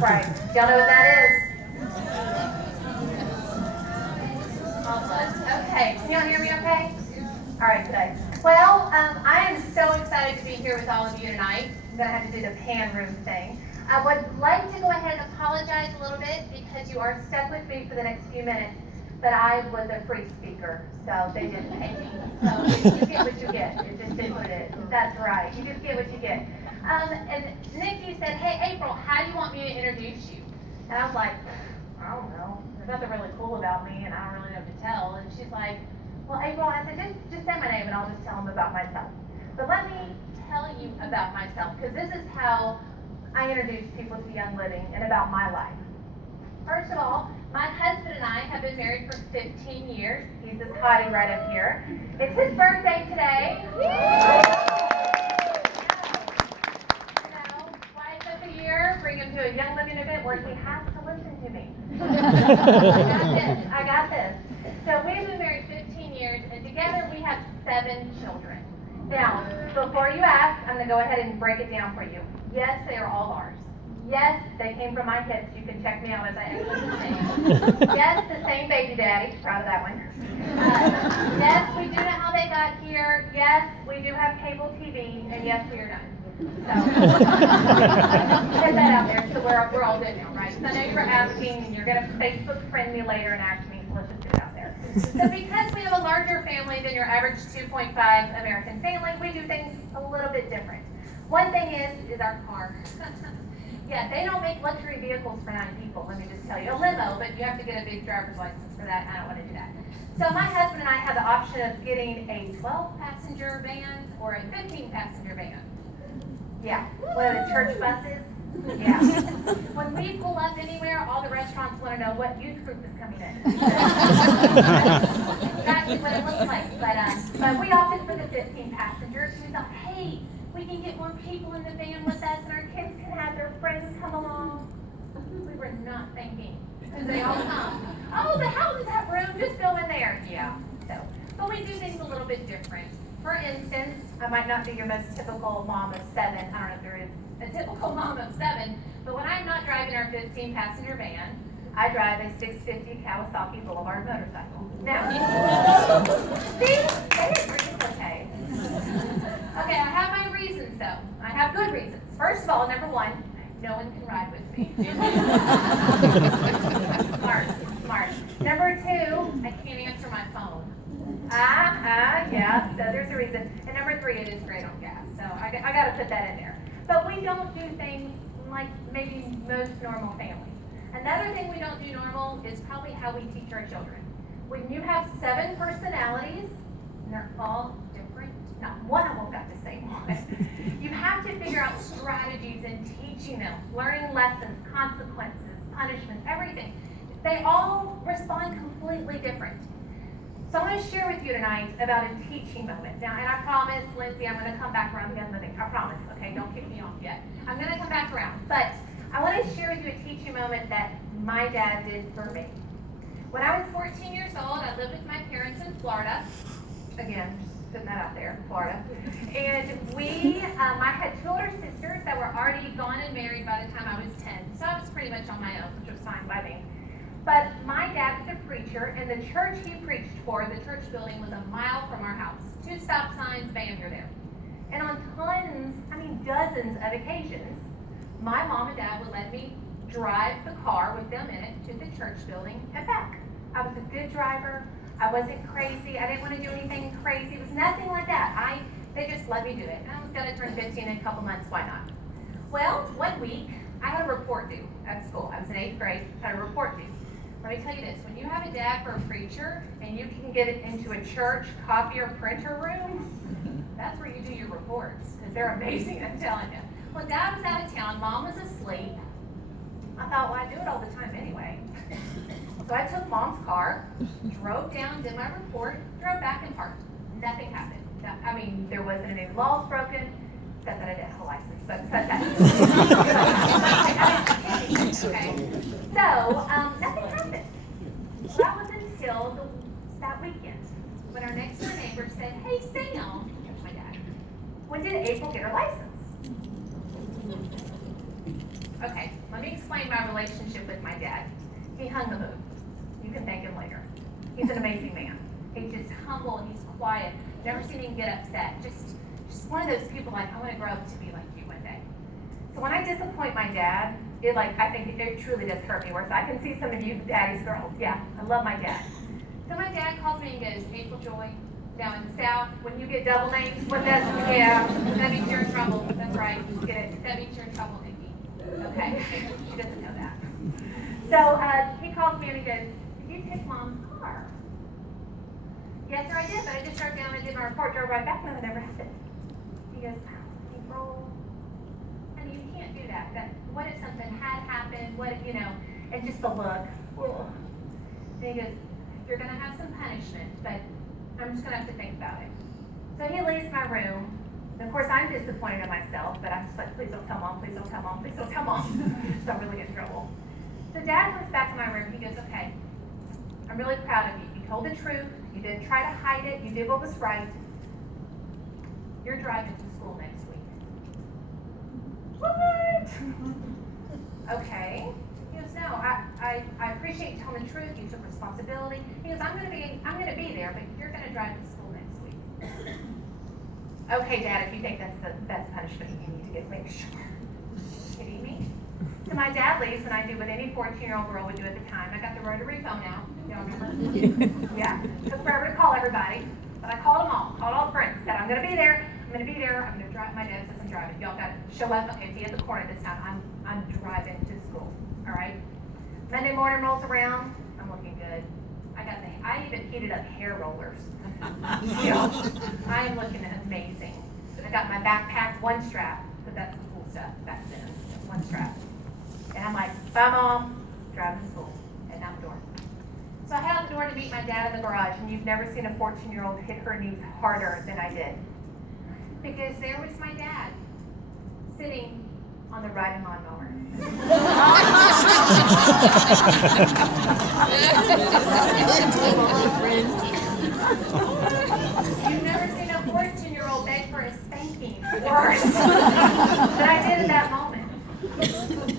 right. Y'all know what that is? Almost. Okay. Can y'all hear me okay? All right, good. Well, I am so excited to be here with all of you tonight. I'm going to have to do the pan room thing. I would like to go ahead and apologize a little bit because you are stuck with me for the next few minutes, but I was a free speaker, so they didn't pay me. So you get what you get. It just is what it is. That's right. You just get what you get. And Nikki said, hey, April, how do you want me to introduce you? And I was like, I don't know. There's nothing really cool about me, and I don't really know what to tell. And she's like, well, April, I said, just say my name, and I'll just tell them about myself. But let me tell you about myself, because this is how I introduce people to Young Living and about my life. First of all, my husband and I have been married for 15 years. He's this hottie right up here. It's his birthday today. Twice a year, bring him to a Young Living event where he has to listen to me. I got this. So we've been married 15 years, and together we have 7 children. Now, before you ask, I'm going to go ahead and break it down for you. Yes, they are all ours. Yes, they came from my hips. You can check me out as I exit the stage. Yes, the same baby daddy. Proud of that one. Yes, we do know how they got here. Yes, we do have cable TV. And yes, we are done. So, get that out there so we're all good now, right? So I know you were asking, and you're going to Facebook friend me later and ask me, so let's just get it out there. So because we have a larger family than your average 2.5 American family, we do things a little bit different. One thing is our car. Yeah, they don't make luxury vehicles for 9 people, let me just tell you. A limo, but you have to get a big driver's license for that, and I don't want to do that. So my husband and I have the option of getting a 12-passenger van or a 15-passenger van. Yeah, one of the church buses. Yeah. When we pull up anywhere, all the restaurants want to know what youth group is coming in. Exactly what it looks like. But we opted for the 15 passengers. We thought, hey, we can get more people in the van with us, and our kids can have their friends come along. We were not thinking, because they all come. Oh, the Howtons have room, just go in there. Yeah. So, but we do things a little bit different. For instance, I might not be your most typical mom of 7. I don't know if there is a typical mom of 7, but when I'm not driving our 15-passenger van, I drive a 650 Kawasaki Boulevard motorcycle. Now, see, they didn't bring it okay. Okay, I have my reasons though. I have good reasons. First of all, number 1, no one can ride with me. Smart. Number 2, I can't answer my phone. Yeah, so there's a reason. And number 3, it is great on gas. So I got to put that in there. But we don't do things like maybe most normal families. Another thing we don't do normal is probably how we teach our children. When you have 7 personalities, and they're all different, not one of them got the same one. You have to figure out strategies in teaching them, learning lessons, consequences, punishments, everything. They all respond completely different. So I want to share with you tonight about a teaching moment. Now, and I promise, Lindsay, I'm going to come back around to Young Living. I promise, okay? Don't kick me off yet. I'm going to come back around. But I want to share with you a teaching moment that my dad did for me. When I was 14 years old, I lived with my parents in Florida. Again, just putting that out there, Florida. And I had 2 older sisters that were already gone and married by the time I was 10. So I was pretty much on my own, which was fine by me. But my dad was a preacher, and the church he preached for, the church building, was a mile from our house. 2 stop signs, bam, you're there. And on dozens of occasions, my mom and dad would let me drive the car with them in it to the church building and back. I was a good driver. I wasn't crazy. I didn't want to do anything crazy. It was nothing like that. They just let me do it. And I was going to turn 15 in a couple months. Why not? Well, one week, I had a report due at school. I was in 8th grade, had a report due. Let me tell you this, when you have a dad for a preacher and you can get it into a church copier printer room, that's where you do your reports, because they're amazing, I'm telling you. When Dad was out of town, Mom was asleep. I thought, well, I do it all the time anyway. So I took Mom's car, drove down, did my report, drove back and parked. Nothing happened. There wasn't any laws broken, except that I didn't have a license, but except that. Okay. So, nothing happened. That was until that weekend, when our next door neighbor said, hey, Sam, that's my dad, when did April get her license? Okay, let Let me explain my relationship with my dad. He hung the moon. You can thank him later. He's an amazing man. He's just humble, he's quiet. Never seen him get upset. Just one of those people like, I want to grow up to be like you one day. So when I disappoint my dad, I think it truly does hurt me. Whereas I can see some of you daddy's girls. Yeah, I love my dad. So my dad calls me and goes, April Joy, down in the South, when you get double names, what does it? Yeah, that means you're in trouble. That's right. Get it? That means you're in trouble, Nikki. Okay, she doesn't know that. So he calls me and he goes, did you take Mom's car? Yes, sir, I did, but I just drove down and did my report, drove right back, no, that never happened. He goes, April, honey, you can't do that. What if something had happened? What if, and just the look. Ugh. And he goes, you're going to have some punishment, but I'm just going to have to think about it. So he leaves my room. And of course, I'm disappointed in myself, but I'm just like, please don't tell Mom, please don't tell Mom, please don't tell Mom. So I'm really in trouble. So Dad comes back to my room. He goes, okay, I'm really proud of you. You told the truth. You didn't try to hide it. You did what was right. You're driving to school next week. What? Okay. He goes, no, I appreciate you telling the truth. You took responsibility. He goes, I'm gonna be there, but you're gonna drive to school next week. Okay, Dad, if you think that's the best punishment you need to give, make sure. Are you kidding me? So my dad leaves, and I do what any 14-year-old girl would do at the time. I got the rotary phone out. Y'all remember? Yeah. Took forever to call everybody, but I called them all. Called all the friends. Said, I'm gonna be there. I'm gonna drive. My dad says I'm driving. Y'all got to show up. Okay, be at the corner this time. I'm driving to school. All right. Monday morning rolls around. I'm looking good. I even heated up hair rollers. I am looking amazing. I got my backpack, one strap, but that's the cool stuff back then. One strap. And I'm like, bye Mom, driving to school, and out the door. So I head out the door to meet my dad in the garage, and you've never seen a 14-year-old hit her knees harder than I did. Because there was my dad, sitting on the riding lawnmower. You've never seen a 14-year-old beg for a spanking worse than I did at that moment.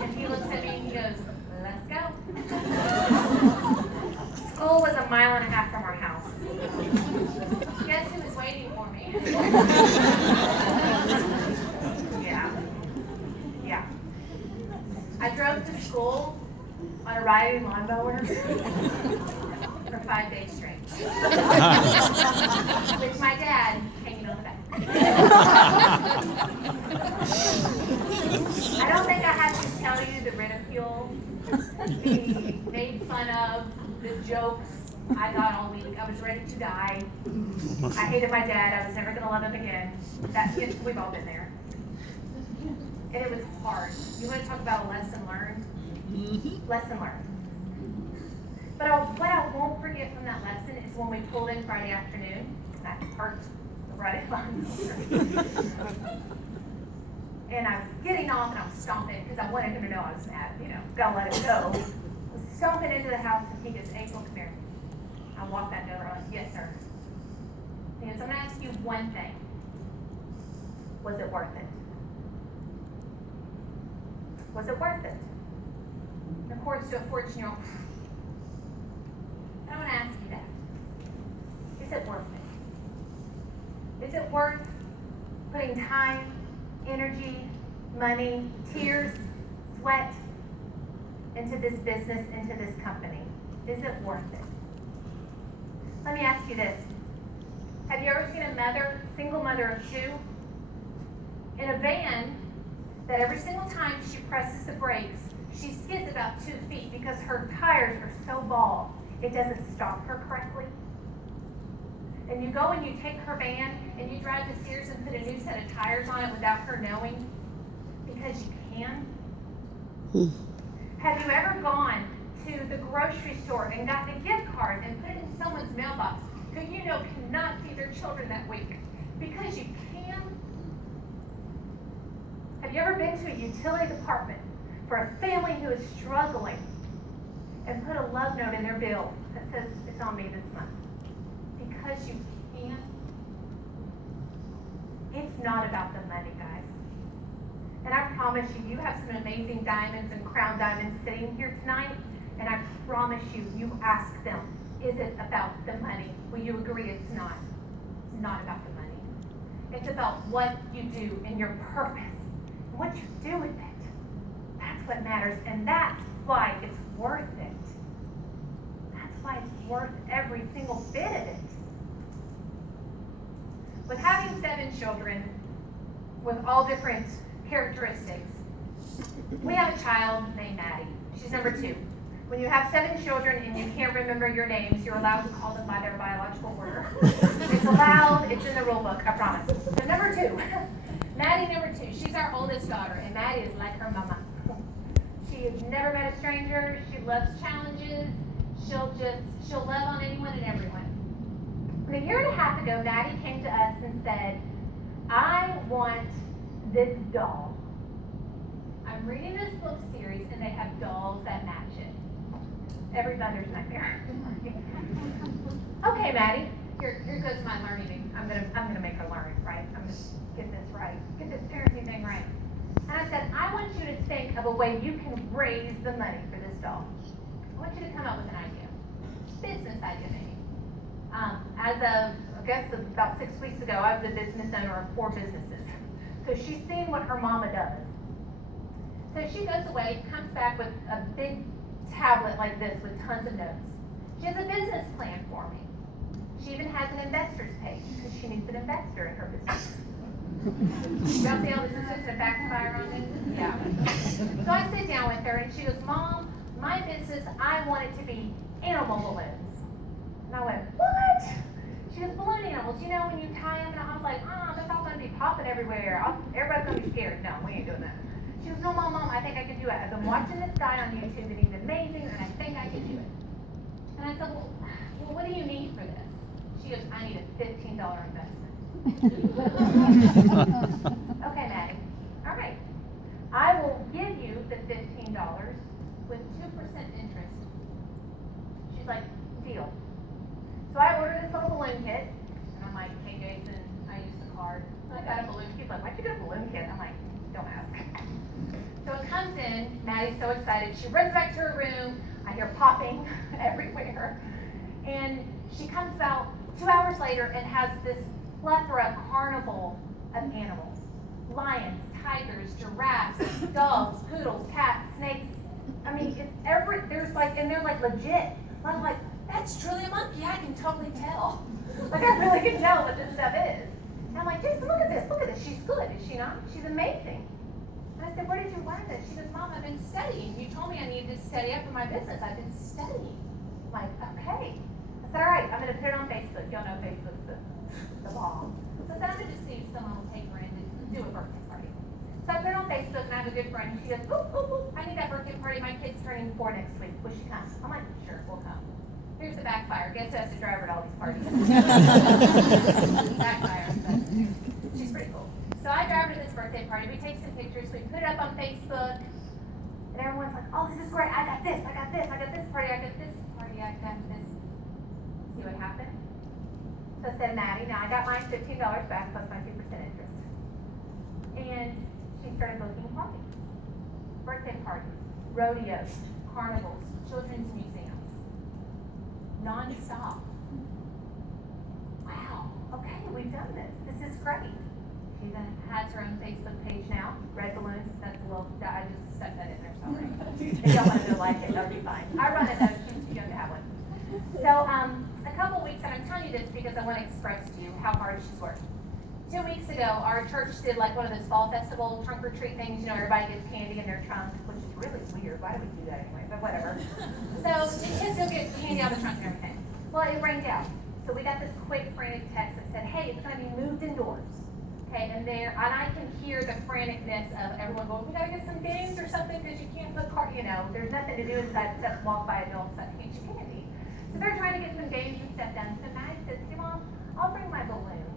And he looks at me and he goes, let's go. School was 1.5 miles from our house. Guess who was waiting for me? Yeah. I drove to school on a riding lawnmower for 5 days straight. With my dad hanging on the back. I don't think I have to tell you the ridicule, the made fun of, the jokes I got all week. I was ready to die. I hated my dad. I was never going to love him again. We've all been there. And it was hard. You want to talk about a lesson learned? Lesson learned. But what I won't forget from that lesson is when we pulled in Friday afternoon, that parked the Friday line. And I was getting off and I was stomping because I wanted him to know I was mad, gotta let him go. I was stomping into the house and he goes, April, come here. I walked that door. I went, yes, sir. He goes, I'm gonna ask you one thing. Was it worth it? Was it worth it? And of course, to a 14-year-old, I want to ask you that. Is it worth it? Is it worth putting time, energy, money, tears, sweat into this business, into this company? Is it worth it? Let me ask you this. Have you ever seen a mother, single mother of 2, in a van that every single time she presses the brakes, she skids about 2 feet because her tires are so bald, it doesn't stop her correctly? And you go and you take her van and you drive to Sears and put a new set of tires on it without her knowing because you can? Have you ever gone to the grocery store and gotten a gift card and put it in someone's mailbox who you know cannot feed their children that week because you can? Have you ever been to a utility department for a family who is struggling and put a love note in their bill that says it's on me this month? Because you can. It's not about the money, guys. And I promise you, you have some amazing diamonds and crown diamonds sitting here tonight, and I promise you, you ask them, is it about the money? Will you agree it's not? It's not about the money. It's about what you do and your purpose, and what you do with it. That's what matters, and that's why it's worth it. That's why it's worth every single bit of it. With having 7 children with all different characteristics, we have a child named Maddie. She's number 2. When you have 7 children and you can't remember your names, you're allowed to call them by their biological order. It's allowed, it's in the rule book, I promise. So number 2, Maddie number 2, she's our oldest daughter, and Maddie is like her mama. She has never met a stranger, she loves challenges, she'll love on anyone and everyone. And a year and a half ago, Maddie came to us and said, I want this doll. I'm reading this book series and they have dolls that match it. Every mother's nightmare. Okay, Maddie, here goes my learning. I'm gonna make her learn, right? I'm gonna get this right, get this parenting thing right. And I said, I want you to think of a way you can raise the money for this doll. I want you to come up with an idea, business idea maybe. As of, I guess about 6 weeks ago, I was a business owner of 4 businesses. So she's seen what her mama does. So she goes away, comes back with a big tablet like this with tons of notes. She has a business plan for me. She even has an investors page because she needs an investor in her business. Y'all see how this is just a backfire on me? Yeah. So I sit down with her and she goes, Mom, my business, I want it to be animal balloons. And I went, what? She goes, balloon animals. You know, when you tie them, and I was like, that's all going to be popping everywhere. Everybody's going to be scared. No, we ain't doing that. She goes, no, Mom, I think I could do it. I've been watching this guy on YouTube, and he's amazing, and I think I could do it. And I said, well, what do you need for this? She goes, I need a $15 investment. Okay, Maddie. All right. I will give you the $15 with 2% interest. She's like, deal. So I ordered this little balloon kit, and I'm like, hey Jason, I used the card. I got a balloon kit. He's like, why'd you get a balloon kit? I'm like, don't ask. So it comes in, Maddie's so excited. She runs back to her room. I hear popping everywhere. And she comes about 2 hours later and has this plethora carnival of animals. Lions, tigers, giraffes, dogs, poodles, cats, snakes. I mean, there's like, and they're like legit. I'm like, that's truly a monkey, I can totally tell. Like I really can tell what this stuff is. And I'm like, Jason, look at this, she's good, is she not? She's amazing. And I said, where did you learn this? She goes, Mom, I've been studying. You told me I needed to study up for my business. I've been studying. I'm like, okay. I said, all right, I'm gonna put it on Facebook. Y'all know Facebook's the bomb. So I said, I'm gonna just see if someone will take her in to do a birthday party. So I put it on Facebook and I have a good friend. She goes, ooh, I need that birthday party. My kid's turning 4 next week. Will she come? I'm like, sure, we'll come. Here's the backfire. Guess who has to drive her to all these parties? Backfire. But she's pretty cool. So I drive her to this birthday party. We take some pictures. We put it up on Facebook. And everyone's like, oh, this is great. I got this party. I got this party. See what happened? So I said, Maddie, now I got my $15 back plus my 2% interest. And she started booking parties. Birthday parties, rodeos, carnivals, children's museums. Non-stop. Wow, okay, we've done this. This is great. She then has her own Facebook page now. Red balloons, that's a little, I just stuck that in there, sorry. If y'all want to like it, that'll be fine. I run it though, she's too young to have one. So, a couple weeks, and I'm telling you this because I want to express to you how hard she's worked. 2 weeks ago, our church did like one of those fall festival trunk or treat things. You know, everybody gets candy in their trunk, which is really weird. Why do we do that anyway? But whatever. So the kids will get candy out of the trunk and everything. Well, it rained out. So we got this quick, frantic text that said, hey, it's going to be moved indoors. Okay, and I can hear the franticness of everyone going, we got to get some games or something because you can't put there's nothing to do inside except walk by adults that can't you candy. So they're trying to get some games and stuff done. So Maddie says, hey, Mom, I'll bring my balloon.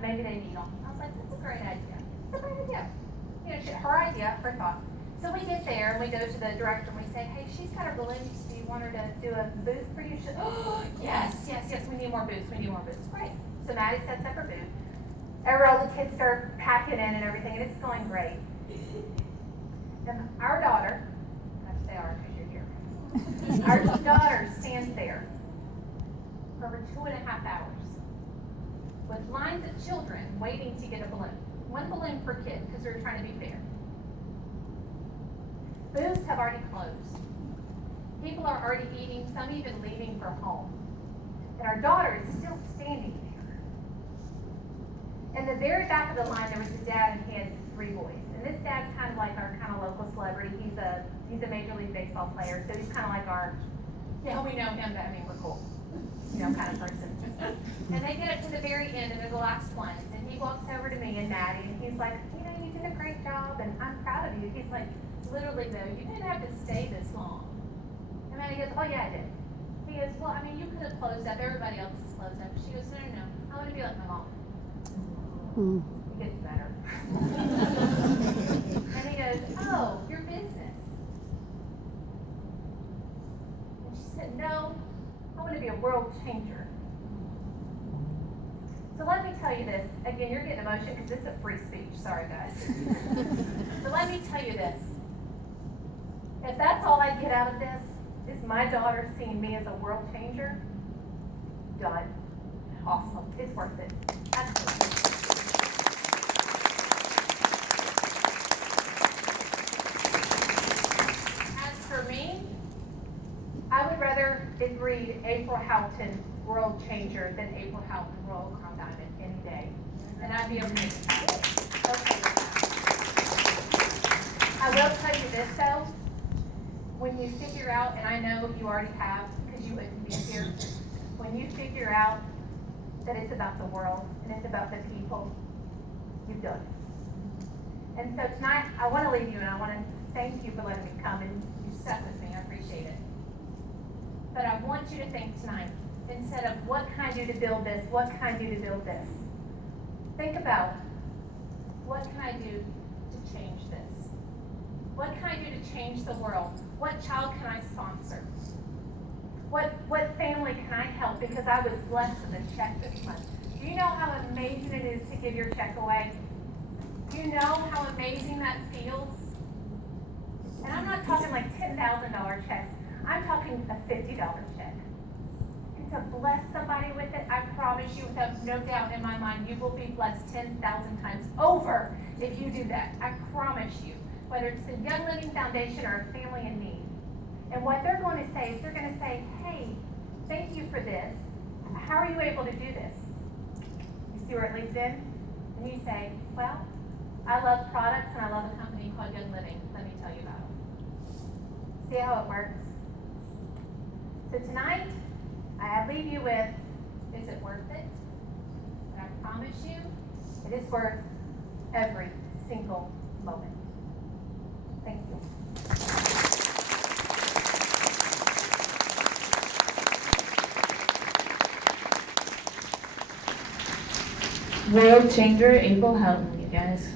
Maybe they need them. I was like, that's a great idea. That's a great idea. You know, her idea, her thought. So we get there and we go to the director and we say, hey, she's got her balloons. Do you want her to do a booth for you? She, oh, yes. We need more booths. Great. So Maddie sets up her booth. All the kids start packing in and everything, and it's going great. And our daughter, I have to say our because you're here. Our daughter stands there for over 2.5 hours with lines of children waiting to get a balloon. One balloon per kid because we were trying to be fair. Booths have already closed. People are already eating, some even leaving for home. And our daughter is still standing there. In the very back of the line, there was a dad and he has 3 boys. And this dad's kind of like our kind of local celebrity. He's a Major League Baseball player, so he's kind of like our, yeah, we know him, but I mean, we're cool, kind of person. And they get up to the very end, and they're the last ones. And he walks over to me and Maddie, and he's like, you did a great job, and I'm proud of you. He's like, literally though, you didn't have to stay this long. And Maddie goes, oh yeah, I did. He goes, well, I mean, you could have closed up. Everybody else is closed up. She goes, no. I want to be like my mom. It gets better. And he goes, oh, your business. And she said, no, I want to be a world changer. So let me tell you this. Again, you're getting emotional because this is a free speech. Sorry, guys. But let me tell you this. If that's all I get out of this, is my daughter seeing me as a world changer, done. Awesome. It's worth it. Absolutely. As for me, I would rather it read April Howton, world changer, than April Howton, Royal Crown Diamond any day. And I'd be okay. I will tell you this though. When you figure out, and I know you already have, because you wouldn't be here, when you figure out that it's about the world and it's about the people, you've done it. And so tonight, I want to leave you, and I want to thank you for letting me come, and you stuck with me. I appreciate it. But I want you to think tonight, instead of what can I do to build this, what can I do to build this? Think about, what can I do to change this? What can I do to change the world? What child can I sponsor? What family can I help because I was blessed with a check this month? Do you know how amazing it is to give your check away? Do you know how amazing that feels? And I'm not talking like $10,000 checks. I'm talking a $50 check. And to bless somebody with it, I promise you without no doubt in my mind, you will be blessed 10,000 times over if you do that. I promise you. Whether it's the Young Living Foundation or a family in need. And what they're going to say is they're going to say, hey, thank you for this. How are you able to do this? You see where it leads in? And you say, well, I love products and I love a company called Young Living. Let me tell you about them. See how it works? So tonight, I leave you with, is it worth it? And I promise you, it is worth every single moment. Thank you. World changer, April Howton, you guys.